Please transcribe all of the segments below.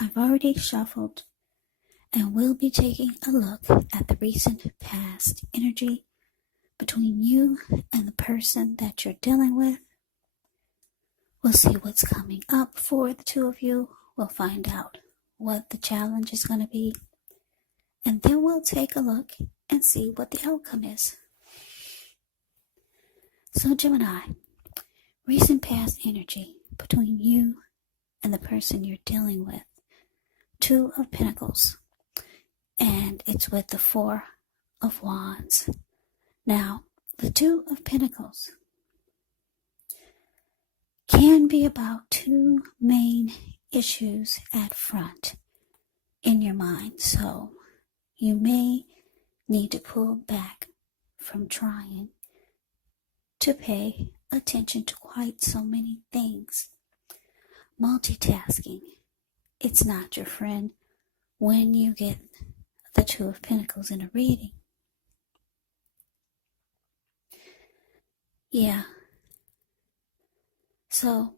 I've already shuffled and we'll be taking a look at the recent past energy between you and the person that you're dealing with. We'll see what's coming up for the two of you. We'll find out what the challenge is going to be. And then we'll take a look and see what the outcome is. So Gemini, recent past energy between you and the person you're dealing with. Two of Pentacles. And it's with the Four of Wands. Now, the Two of Pentacles can be about two main issues at front in your mind. So you may need to pull back from trying to pay attention to quite so many things. Multitasking, it's not your friend when you get the Two of Pentacles in a reading. Yeah. So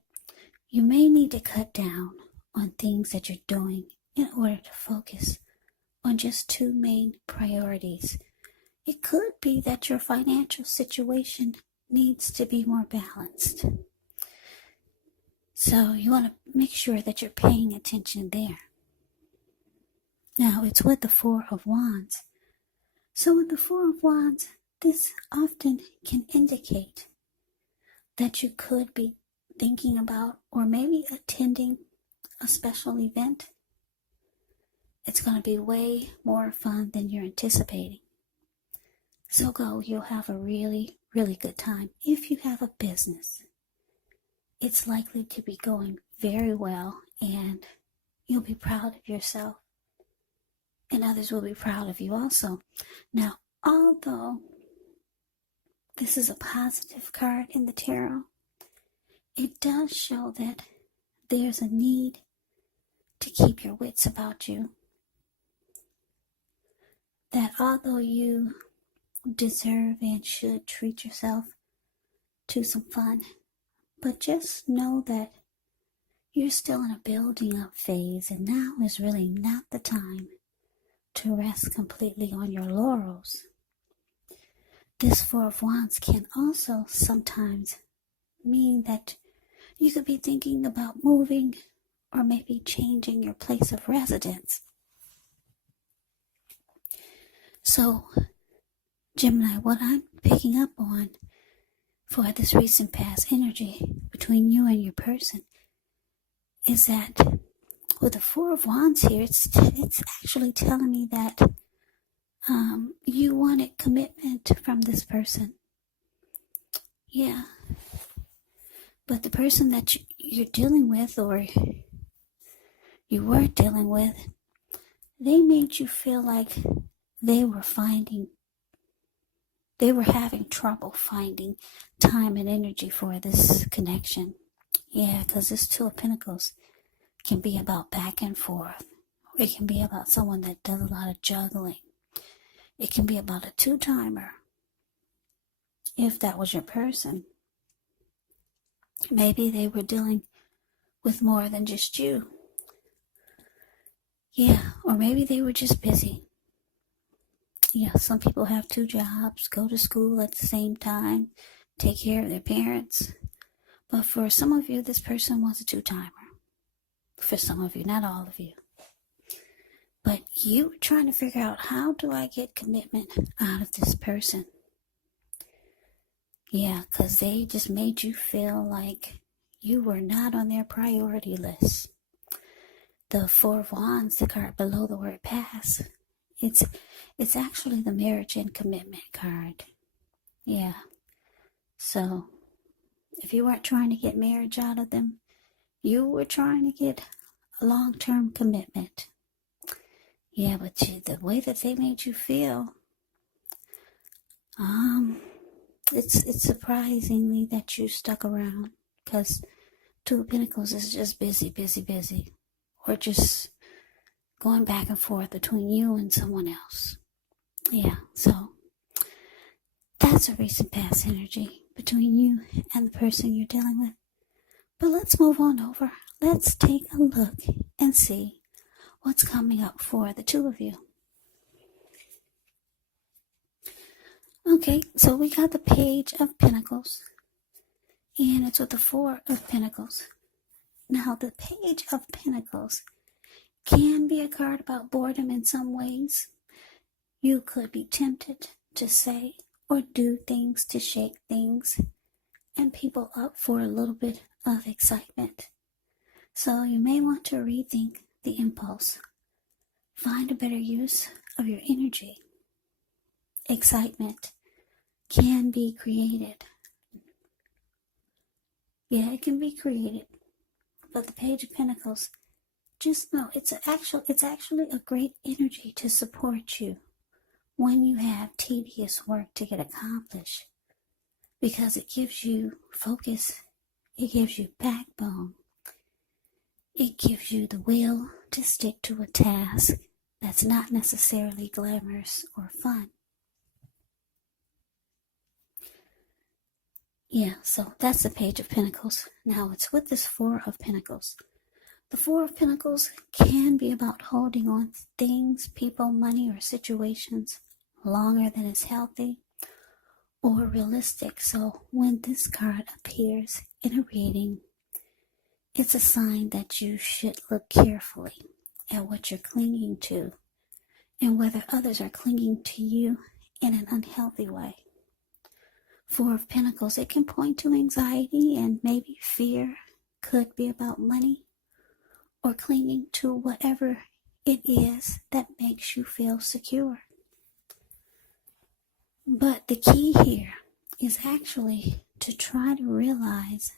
you may need to cut down on things that you're doing in order to focus on just two main priorities. It could be that your financial situation needs to be more balanced. So you want to make sure that you're paying attention there. Now, it's with the Four of Wands. So with the Four of Wands, this often can indicate that you could be thinking about or maybe attending a special event. It's going to be way more fun than you're anticipating. So go, you'll have a really, really good time. If you have a business, it's likely to be going very well and you'll be proud of yourself. And others will be proud of you also. Now, although this is a positive card in the tarot, it does show that there's a need to keep your wits about you. That although you deserve and should treat yourself to some fun, but just know that you're still in a building up phase and now is really not the time to rest completely on your laurels. This Four of Wands can also sometimes mean that you could be thinking about moving or maybe changing your place of residence. So, Gemini, what I'm picking up on for this recent past energy between you and your person is that with the Four of Wands here, it's actually telling me that you wanted commitment from this person. Yeah. But the person that you're dealing with or you were dealing with, they made you feel like they were having trouble finding time and energy for this connection. Yeah, because this Two of Pentacles can be about back and forth. It can be about someone that does a lot of juggling. It can be about a two-timer. If that was your person, maybe they were dealing with more than just you. Yeah, or maybe they were just busy. Yeah, some people have two jobs, go to school at the same time, take care of their parents. But for some of you, this person was a two-timer. For some of you, not all of you. But you were trying to figure out, how do I get commitment out of this person? Yeah, because they just made you feel like you were not on their priority list. The Four of Wands, the card below the word pass, it's actually the marriage and commitment card. Yeah. So, if you weren't trying to get marriage out of them, you were trying to get a long-term commitment. Yeah, but the way that they made you feel, it's surprisingly that you stuck around, because Two of Pentacles is just busy, busy, busy, or just going back and forth between you and someone else. Yeah, so that's a recent past energy between you and the person you're dealing with. But let's move on over. Let's take a look and see what's coming up for the two of you. Okay, so we got the Page of Pentacles, and it's with the Four of Pentacles. Now, the Page of Pentacles can be a card about boredom in some ways. You could be tempted to say or do things to shake things and people up for a little bit of excitement. So you may want to rethink the impulse. Find a better use of your energy. Excitement can be created. Yeah, it can be created. But the Page of Pentacles, just know it's actually a great energy to support you when you have tedious work to get accomplished, because it gives you focus, it gives you backbone, it gives you the will to stick to a task that's not necessarily glamorous or fun. Yeah, so that's the Page of Pentacles. Now it's with this Four of Pentacles. The Four of Pentacles can be about holding on to things, people, money, or situations longer than is healthy or realistic. So when this card appears in a reading, it's a sign that you should look carefully at what you're clinging to and whether others are clinging to you in an unhealthy way. Four of Pentacles, it can point to anxiety and maybe fear. Could be about money or clinging to whatever it is that makes you feel secure. But the key here is actually to try to realize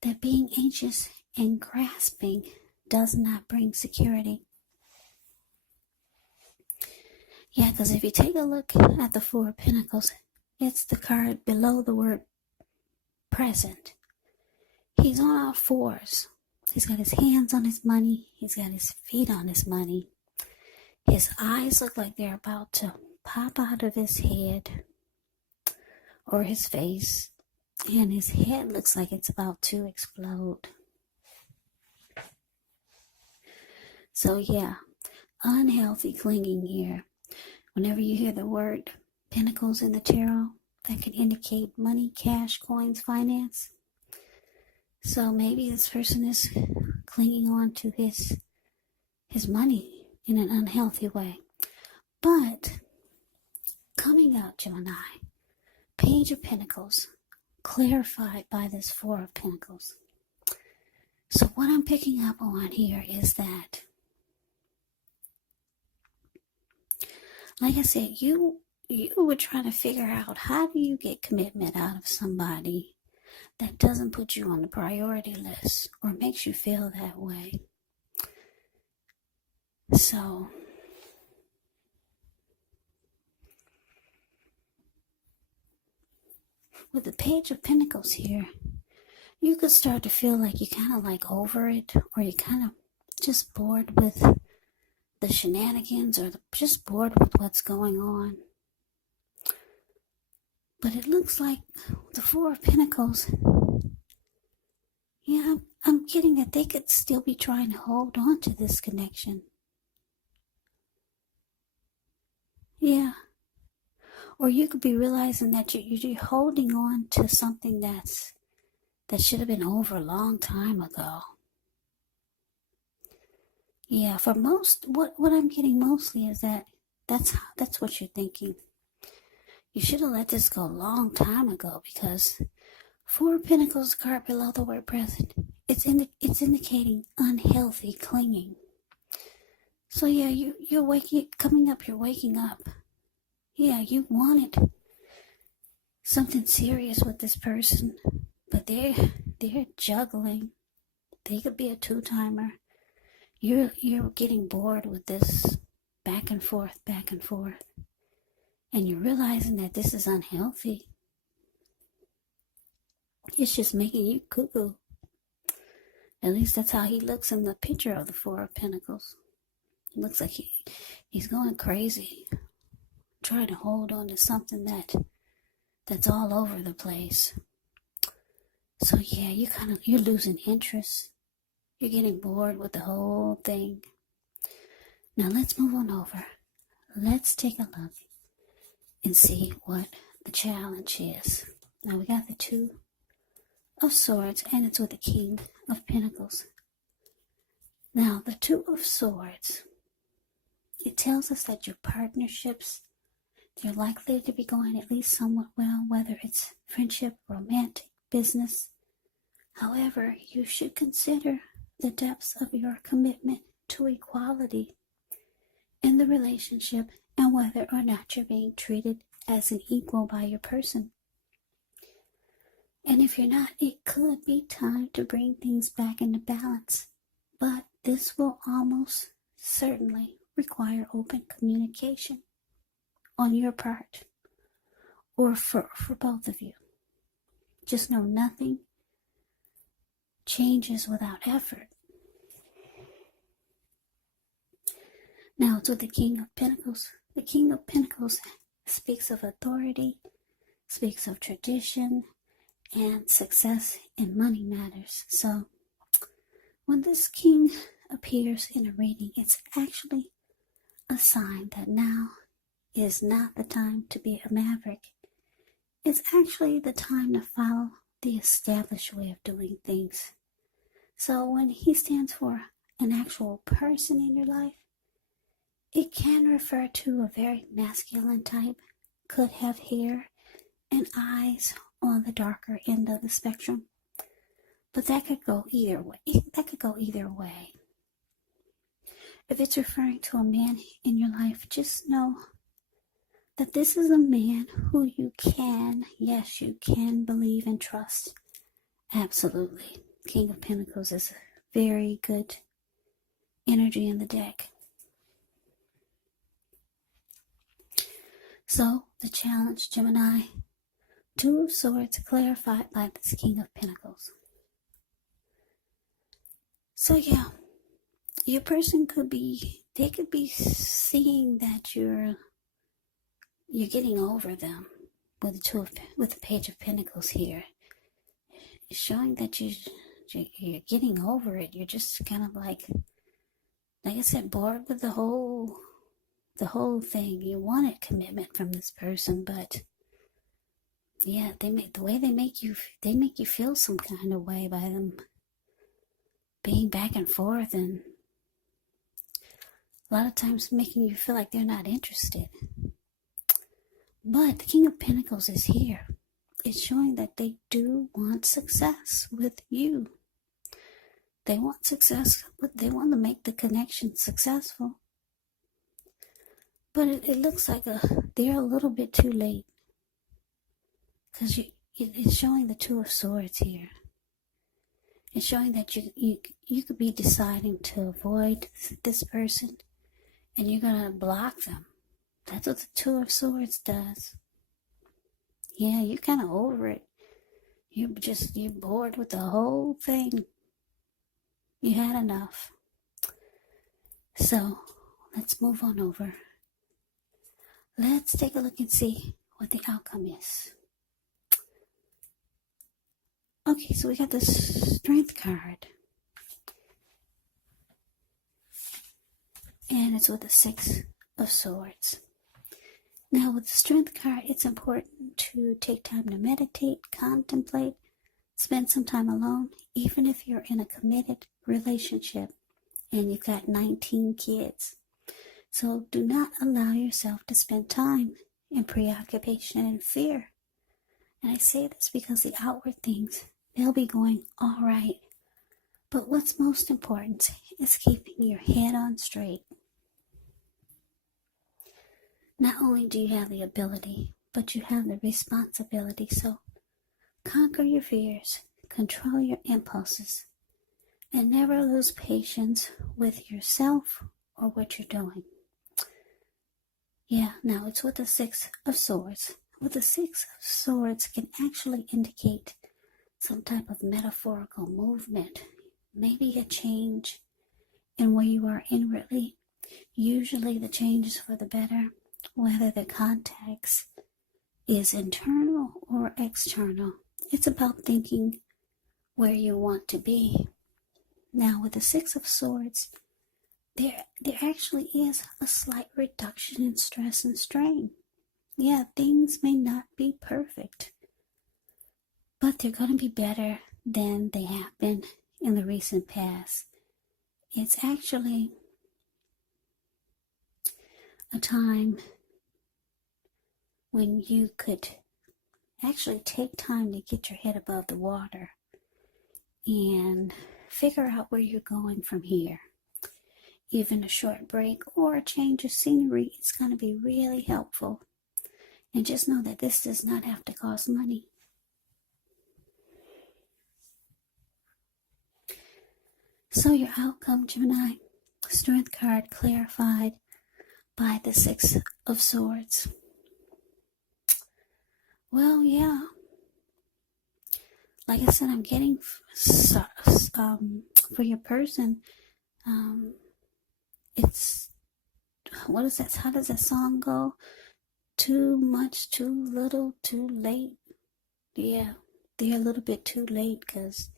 that being anxious and grasping does not bring security. Yeah, because if you take a look at the Four of Pentacles, it's the card below the word present. He's on all fours. He's got his hands on his money. He's got his feet on his money. His eyes look like they're about to pop out of his head or his face. And his head looks like it's about to explode. So yeah, unhealthy clinging here. Whenever you hear the word Pentacles in the tarot, that can indicate money, cash, coins, finance. So maybe this person is clinging on to his money in an unhealthy way. But coming out, Gemini, Page of Pentacles, clarified by this Four of Pentacles. So what I'm picking up on here is that, like I said, you were trying to figure out, how do you get commitment out of somebody that doesn't put you on the priority list or makes you feel that way. So with the Page of Pentacles here, you could start to feel like you kind of like over it, or you kind of just bored with the shenanigans, or just bored with what's going on. But it looks like the Four of Pentacles, yeah, I'm getting that they could still be trying to hold on to this connection. Yeah. Or you could be realizing that you're holding on to something that should have been over a long time ago. Yeah, for most, what I'm getting mostly is that's what you're thinking. You should have let this go a long time ago, because Four of Pentacles card below the word present, it's indicating unhealthy clinging. So yeah, you're waking up. Yeah, you wanted something serious with this person, but they're juggling. They could be a two-timer. You're getting bored with this back and forth, and you're realizing that this is unhealthy. It's just making you cuckoo. At least that's how he looks in the picture of the Four of Pentacles. It looks like he's going crazy, trying to hold on to something that's all over the place. So yeah, you're losing interest. You're getting bored with the whole thing. Now let's move on over. Let's take a look and see what the challenge is. Now we got the Two of Swords, and it's with the King of Pentacles. Now the Two of Swords, it tells us that your partnerships, they're likely to be going at least somewhat well, whether it's friendship, romantic, business. However, you should consider the depths of your commitment to equality in the relationship and whether or not you're being treated as an equal by your person. And if you're not, it could be time to bring things back into balance. But this will almost certainly require open communication on your part or for both of you. Just know nothing changes without effort. Now it's with the King of Pentacles. The King of Pentacles speaks of authority, speaks of tradition, and success in money matters. So when this king appears in a reading, it's actually a sign that now is not the time to be a maverick. It's actually the time to follow the established way of doing things. So when he stands for an actual person in your life, it can refer to a very masculine type, could have hair and eyes on the darker end of the spectrum. But that could go either way. If it's referring to a man in your life, just know that this is a man who you can believe and trust. Absolutely. King of Pentacles is very good energy in the deck. So, the challenge, Gemini, Two of Swords clarified by this King of Pentacles. So yeah, your person could be seeing that you're getting over them with the Page of Pentacles here. It's showing that you're getting over it. You're just kind of like I said, bored with the whole thing. You wanted commitment from this person, but yeah, they make you feel some kind of way by them being back and forth, and a lot of times making you feel like they're not interested. But the King of Pentacles is here. It's showing that they do want success with you. They want success, but they want to make the connection successful. But it looks like they're a little bit too late. Because it's showing the Two of Swords here. It's showing that you could be deciding to avoid this person, and you're going to block them. That's what the Two of Swords does. Yeah, you're kind of over it. You're bored with the whole thing. You had enough. So, let's move on over. Let's take a look and see what the outcome is. Okay, so we got the Strength card. And it's with the Six of Swords. Now, with the Strength card, it's important to take time to meditate, contemplate, spend some time alone, even if you're in a committed relationship and you've got 19 kids. So do not allow yourself to spend time in preoccupation and fear. And I say this because the outward things, they'll be going all right. But what's most important is keeping your head on straight. Not only do you have the ability, but you have the responsibility. So conquer your fears, control your impulses, and never lose patience with yourself or what you're doing. Yeah, now it's with the Six of Swords. With the Six of Swords can actually indicate some type of metaphorical movement, maybe a change in where you are inwardly. Usually the change is for the better, whether the context is internal or external. It's about thinking where you want to be. Now with the Six of Swords, there actually is a slight reduction in stress and strain. Yeah, things may not be perfect, but they're going to be better than they have been in the recent past. It's actually a time when you could actually take time to get your head above the water and figure out where you're going from here. Even a short break or a change of scenery is going to be really helpful. And just know that this does not have to cost money. So your outcome, Gemini, Strength card clarified by the Six of Swords. Well, yeah. Like I said, I'm getting for your person, it's, what is that? How does that song go? Too much, too little, too late. Yeah, they're a little bit too late because,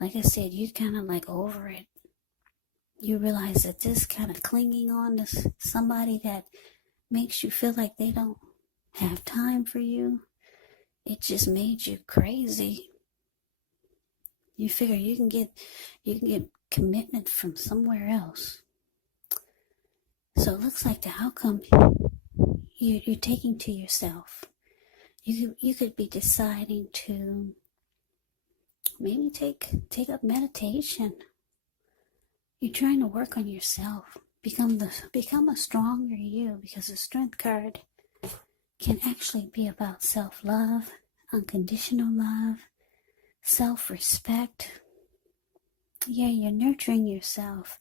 like I said, you're kind of like over it. You realize that this kind of clinging on to somebody that makes you feel like they don't have time for you, it just made you crazy. You figure you can get commitment from somewhere else. So it looks like the outcome you're taking to yourself. You could be deciding to maybe take up meditation. You're trying to work on yourself, become a stronger you, because the Strength card can actually be about self-love, unconditional love, self-respect. Yeah, you're nurturing yourself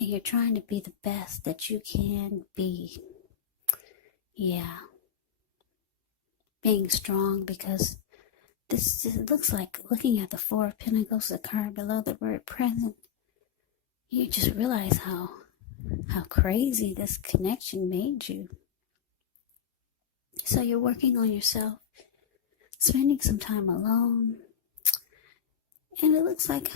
and you're trying to be the best that you can be. Yeah. Being strong, because this looks like, looking at the Four of Pentacles, the card below the word present, you just realize how crazy this connection made you. So you're working on yourself, spending some time alone. And it looks like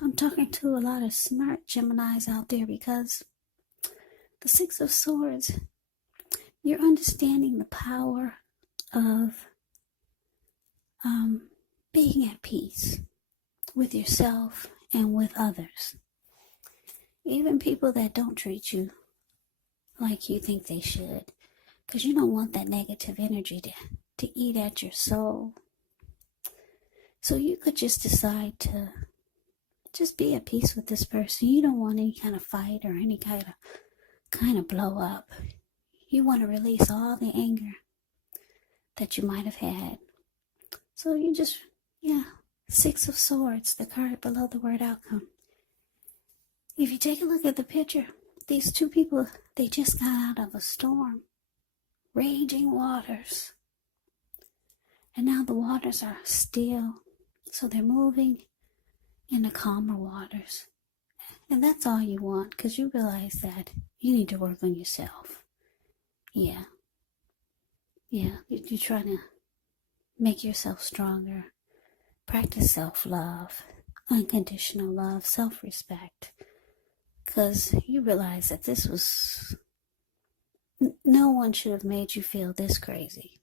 I'm talking to a lot of smart Geminis out there, because the Six of Swords, you're understanding the power of being at peace with yourself and with others. Even people that don't treat you like you think they should, because you don't want that negative energy to eat at your soul. So you could just decide to just be at peace with this person. You don't want any kind of fight or any kind of blow up. You want to release all the anger that you might have had. So you just, Six of Swords, the card below the word outcome. If you take a look at the picture, these two people, they just got out of a storm. Raging waters. And now the waters are still. So they're moving in the calmer waters. And that's all you want, because you realize that you need to work on yourself. Yeah. You're trying to make yourself stronger. Practice self-love, unconditional love, self-respect. Because you realize that this was... No one should have made you feel this crazy.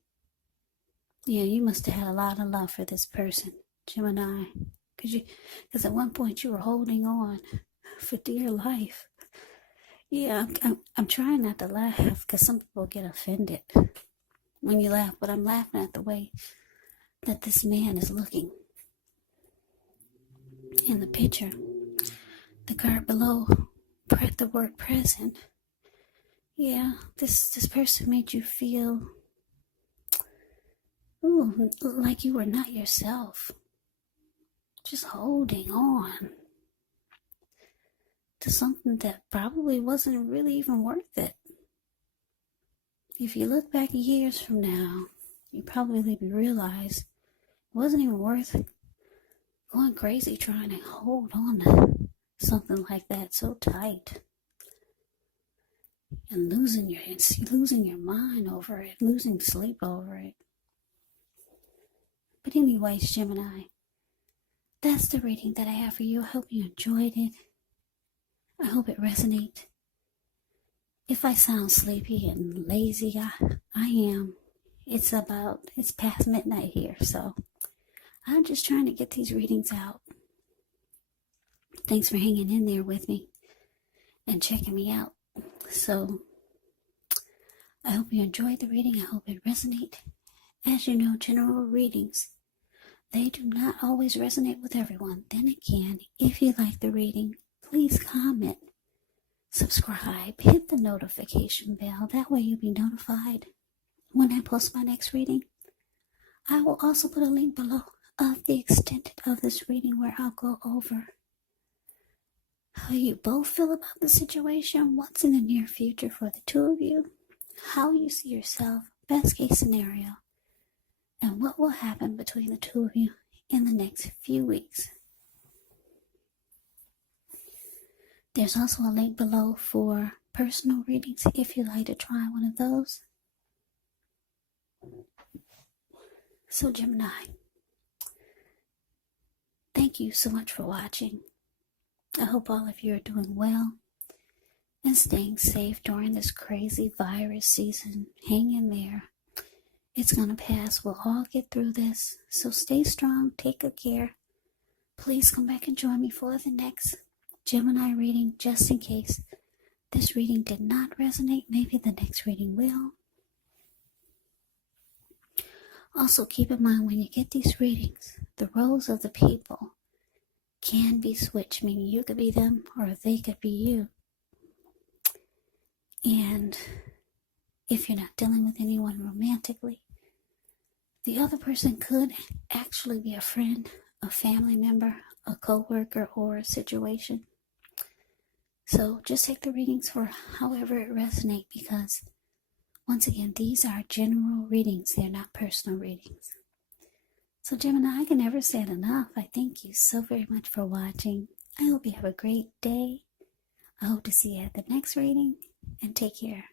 Yeah, you must have had a lot of love for this person, Gemini. Because at one point you were holding on for dear life. Yeah, I'm trying not to laugh, because some people get offended when you laugh, but I'm laughing at the way that this man is looking. In the picture, the card below, the word present. Yeah, this person made you feel like you were not yourself. Just holding on to something that probably wasn't really even worth it. If you look back years from now, you probably realize it wasn't even worth going crazy trying to hold on to something like that so tight. And losing your mind over it, losing sleep over it. But anyways, Gemini, that's the reading that I have for you. I hope you enjoyed it. I hope it resonates. If I sound sleepy and lazy, I am. It's past midnight here, so I'm just trying to get these readings out. Thanks for hanging in there with me and checking me out. So I hope you enjoyed the reading. I hope it resonates. As you know, general readings, they do not always resonate with everyone. Then again, if you like the reading, please comment, subscribe, hit the notification bell. That way you'll be notified when I post my next reading. I will also put a link below of the extent of this reading where I'll go over how you both feel about the situation, what's in the near future for the two of you, how you see yourself, best case scenario, and what will happen between the two of you in the next few weeks. There's also a link below for personal readings if you'd like to try one of those. So Gemini, thank you so much for watching. I hope all of you are doing well and staying safe during this crazy virus season. Hang in there. It's going to pass. We'll all get through this. So stay strong. Take good care. Please come back and join me for the next Gemini reading, just in case this reading did not resonate. Maybe the next reading will. Also, keep in mind when you get these readings, the roles of the people can be switched, meaning you could be them or they could be you. And if you're not dealing with anyone romantically, the other person could actually be a friend, a family member, a co-worker, or a situation. So just take the readings for however it resonates, because once again, these are general readings. They're not personal readings. So Gemini, I can never say it enough. I thank you so very much for watching. I hope you have a great day. I hope to see you at the next reading, and take care.